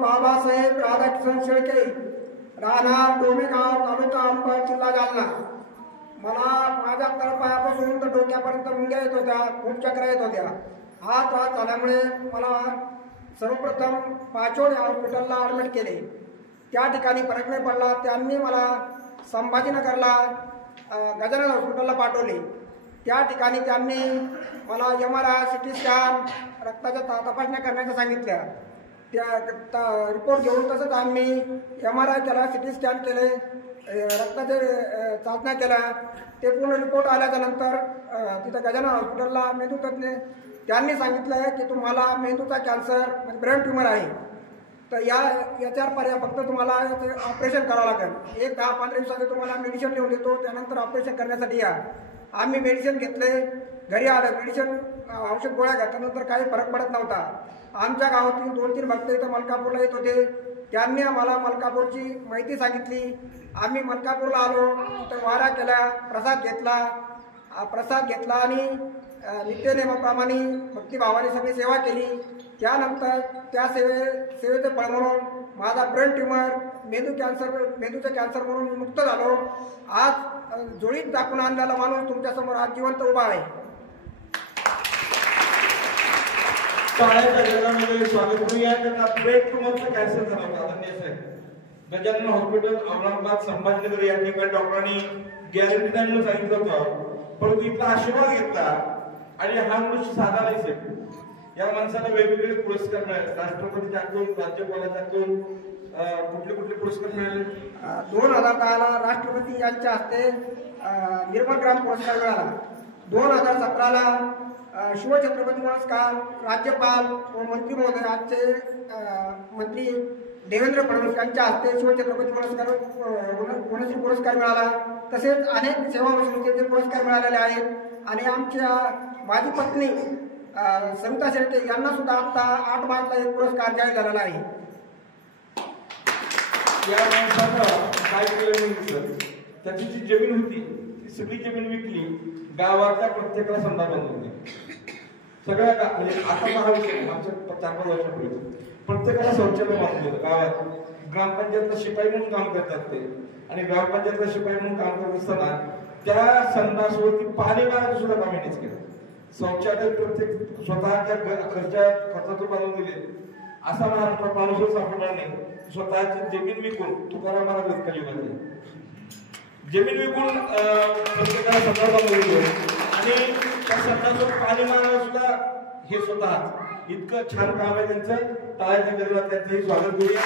बाबासाहेब राधाकृष्ण शेळके, राहणार डोमेगाव, तालुका अंबड, जिल्हा जालना. मला माझ्या तळपायापासून तर डोक्यापर्यंत मुंग्या येत होत्या, खूप चक्र येत होत्या. हा त्रास झाल्यामुळे मला सर्वप्रथम पाचोड हॉस्पिटलला ॲडमिट केले. त्या ठिकाणी फरक नाही पडला. त्यांनी मला संभाजीनगरला गजानन हॉस्पिटलला पाठवले. त्या ठिकाणी त्यांनी मला MRI, CT स्कॅन, रक्ताच्या तपासण्या करण्याचं सांगितल्या. त्या रिपोर्ट घेऊन तसंच आम्ही MRI केला, CT स्कॅन केले, रक्ताचे चाचण्या केल्या. ते पूर्ण रिपोर्ट आल्याच्या नंतर तिथं गजानन हॉस्पिटलला मेंदूतज्ञ त्यांनी सांगितलं की तुम्हाला मेंदूचा कॅन्सर म्हणजे ब्रेन ट्यूमर आहे. तर याच्यावर पर्याय फक्त तुम्हाला ऑपरेशन करावं लागेल. 10-15 दिवसात तुम्हाला मेडिसिन लिहून देतो, त्यानंतर ऑपरेशन करण्यासाठी या. आम्ही मेडिसिन घेतले, घरी आलं. मेडिसिन औषध गोळ्या घेतल्यानंतर काही फरक पडत नव्हता. आमच्या गावातील 2-3 भक्त इथं मलकापूरला येत होते. त्यांनी आम्हाला मलकापूरची माहिती सांगितली. आम्ही मलकापूरला आलो, तिथं वाऱ्या केल्या, प्रसाद घेतला आणि नित्यनेमाप्रमाणे भक्तिभावाने सगळी सेवा केली. त्यानंतर त्या सेवेचे फळ म्हणून माझा ब्रेन ट्यूमर, मेंदूचं कॅन्सर म्हणून मुक्त झालो. आज जोडीत टाकून आणलेला माणूस तुमच्यासमोर आज जिवंत उभा आहे. स्वागत करूया. ब्रेन ट्यूमरचा कॅन्सर झाला होता आदरणीय साहेब. गजानन हॉस्पिटल औरंगाबाद संभाजीनगर या ठिकाणी डॉक्टरांनी गॅरंटी नाही म्हणून सांगितलं होतं, परंतु इथला आशीर्वाद घेतला आणि हा मनुष्य साधा नाही साहेब. या माणसाला वेगवेगळे पुरस्कार मिळाले, राष्ट्रपतीच्याकडून, राज्यपालाच्याकडून. कुठले पुरस्कार मिळाले? 2010 ला राष्ट्रपती यांच्या हस्ते निर्मल ग्राम पुरस्कार मिळाला. 2017 ला शिवछत्रपती पुरस्कार राज्यपाल व मंत्री महोदय आजचे मंत्री देवेंद्र फडणवीस यांच्या हस्ते शिवछत्रपती गुणश्री पुरस्कार मिळाला. तसेच अनेक सेवा विष्णूचे पुरस्कार मिळालेले आहेत. आणि आमच्या माझी पत्नी सविता शेळके यांना सुद्धा आता 8 मार्चला एक पुरस्कार जाहीर झालेला आहे. या माणसानं काय केलं नाही, त्याची जी जमीन होती ती सगळी जमीन विकली, गावातल्या प्रत्येकाला संधा बांधून सगळ्या म्हणजे आता हा विषय आमच्या 4-5 वर्षापूर्वी प्रत्येकाला शौचालय बांधून दिलं गावात. ग्रामपंचायतला शिपाई म्हणून काम करतात ते, आणि ग्रामपंचायतला शिपाई म्हणून काम करत असताना त्या संडासवरती पाणी मारायचं सुद्धा कामेच केलं. शौचालय प्रत्येक स्वतःच्या खर्चातून बांधून दिले. असा महाराष्ट्रात माणूसच सापडणार नाही. स्वतःची जमीन विकून तुकाराम महाराज कलियुगातले जमीन विकून प्रत्येकाला संडास बांधून दिले आणि त्या संडासवर पाणी मारायला सुद्धा हे स्वतः इतकं छान काम आहे त्यांचं. टाळ्याच्या गजरात त्यांचंही स्वागत करूया.